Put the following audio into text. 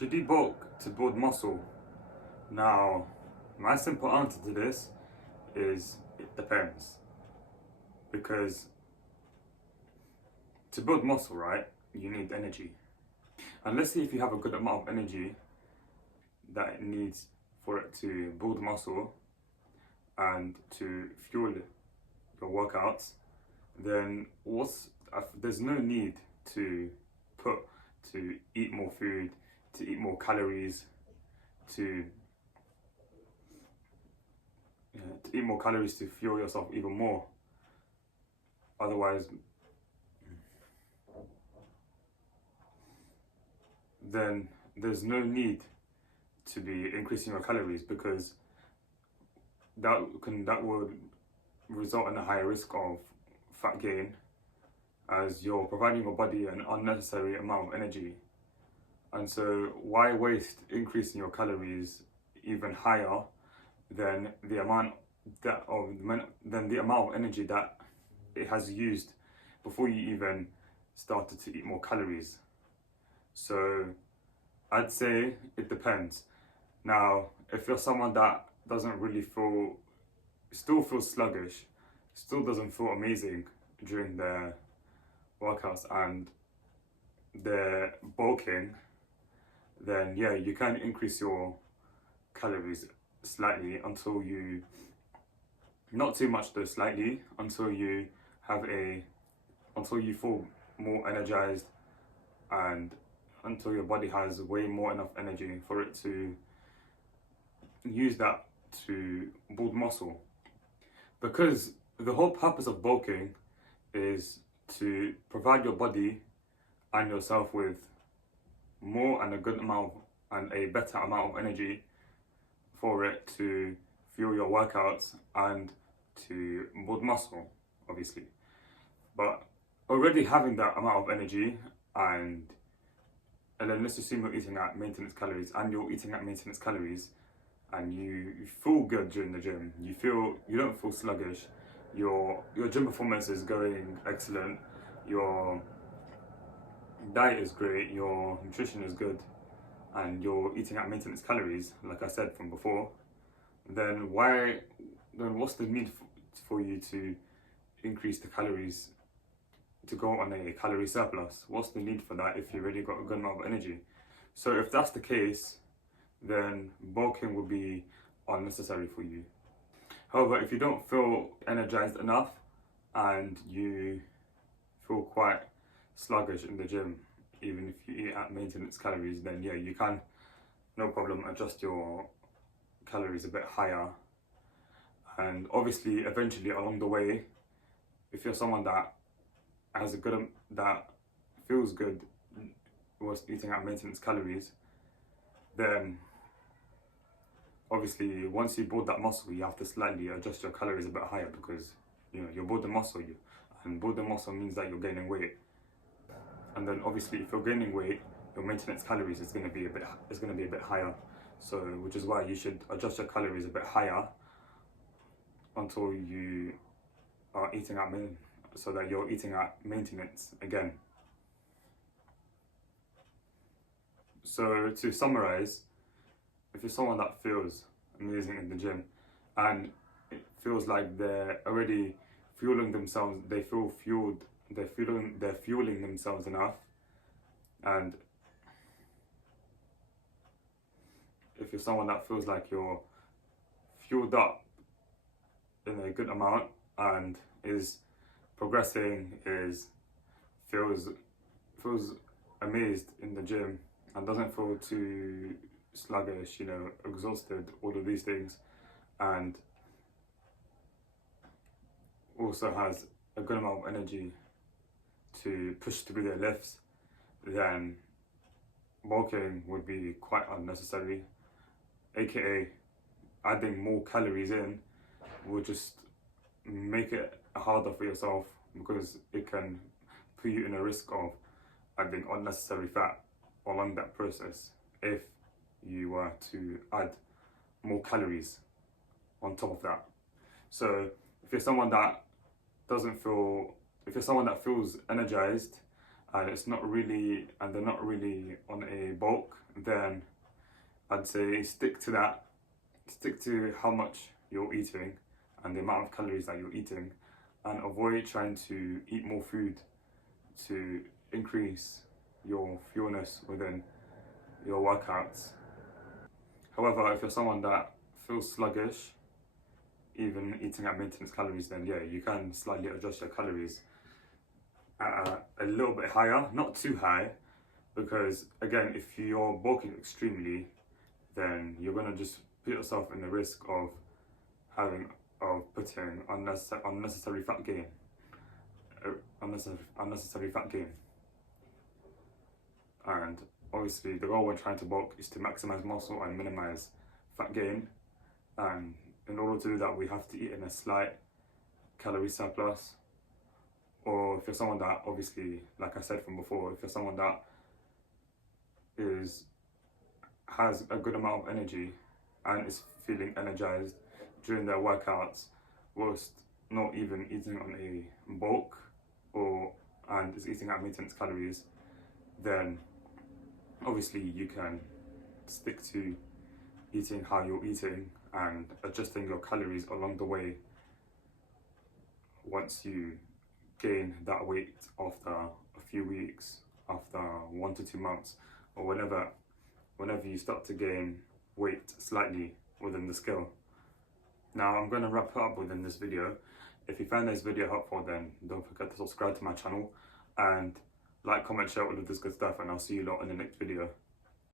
Should you bulk to build muscle? Now, my simple answer to this is it depends. Because to build muscle, right, you need energy. And let's say if you have a good amount of energy that it needs for it to build muscle and to fuel your workouts, then there's no need to eat more food, to eat more calories, to eat more calories to fuel yourself even more. Otherwise, then there's no need to be increasing your calories, because that would result in a higher risk of fat gain, as you're providing your body an unnecessary amount of energy. And so why waste increasing your calories even higher than the amount of energy that it has used before you even started to eat more calories? So I'd say it depends. Now, if you're someone that doesn't really still feels sluggish, still doesn't feel amazing during their workouts and they're bulking, then yeah, you can increase your calories slightly not too much though, slightly, until you feel more energized and until your body has way more enough energy for it to use that to build muscle. Because the whole purpose of bulking is to provide your body and yourself with more and a good amount and a better amount of energy for it to fuel your workouts and to build muscle, obviously. But already having that amount of energy and then let's assume you're eating at maintenance calories and you feel good during the gym. You don't feel sluggish. Your gym performance is going excellent. Your diet is great. Your nutrition is good, and you're eating at maintenance calories, like I said from before. Then what's the need for you to increase the calories to go on a calorie surplus? What's the need for that if you already got a good amount of energy? So if that's the case, then bulking will be unnecessary for you. However, if you don't feel energized enough and you feel quite sluggish in the gym, even if you eat at maintenance calories, then yeah, you can, no problem, adjust your calories a bit higher. And obviously, eventually along the way, if you're someone that that feels good whilst eating at maintenance calories, then obviously once you build that muscle, you have to slightly adjust your calories a bit higher, because you're building muscle, and building muscle means that you're gaining weight. And then obviously if you're gaining weight, your maintenance calories is going to be a bit higher. So which is why you should adjust your calories a bit higher until you are eating at so that you're eating at maintenance again. So to summarize, if you're someone that feels amazing in the gym and it feels like they're already fueling themselves, they're fueling themselves enough, and if you're someone that feels like you're fueled up in a good amount and is progressing, feels amazed in the gym and doesn't feel too sluggish, exhausted, all of these things, and also has a good amount of energy to push through their lifts, then bulking would be quite unnecessary, aka adding more calories in will just make it harder for yourself, because it can put you in a risk of adding unnecessary fat along that process if you were to add more calories on top of that. So if you're someone that feels energized and they're not really on a bulk, then I'd say stick to that. Stick to how much you're eating and the amount of calories that you're eating, and avoid trying to eat more food to increase your fuelness within your workouts. However, if you're someone that feels sluggish, even eating at maintenance calories, then yeah, you can slightly adjust your calories at a little bit higher, not too high, because again, if you're bulking extremely, then you're gonna just put yourself in the risk of putting unnecessary fat gain, unnecessary fat gain. And obviously, the goal when trying to bulk is to maximize muscle and minimize fat gain. And in order to do that, we have to eat in a slight calorie surplus. Or if you're someone that, obviously, like I said from before, if you're someone that has a good amount of energy and is feeling energized during their workouts, whilst not even eating on a bulk and is eating at maintenance calories, then obviously you can stick to eating how you're eating and adjusting your calories along the way once you gain that weight after a few weeks, after 1 to 2 months, or whenever you start to gain weight slightly within the scale. Now I'm going to wrap up within this video. If you found this video helpful, then don't forget to subscribe to my channel and like, comment, share all of this good stuff, and I'll see you lot in the next video.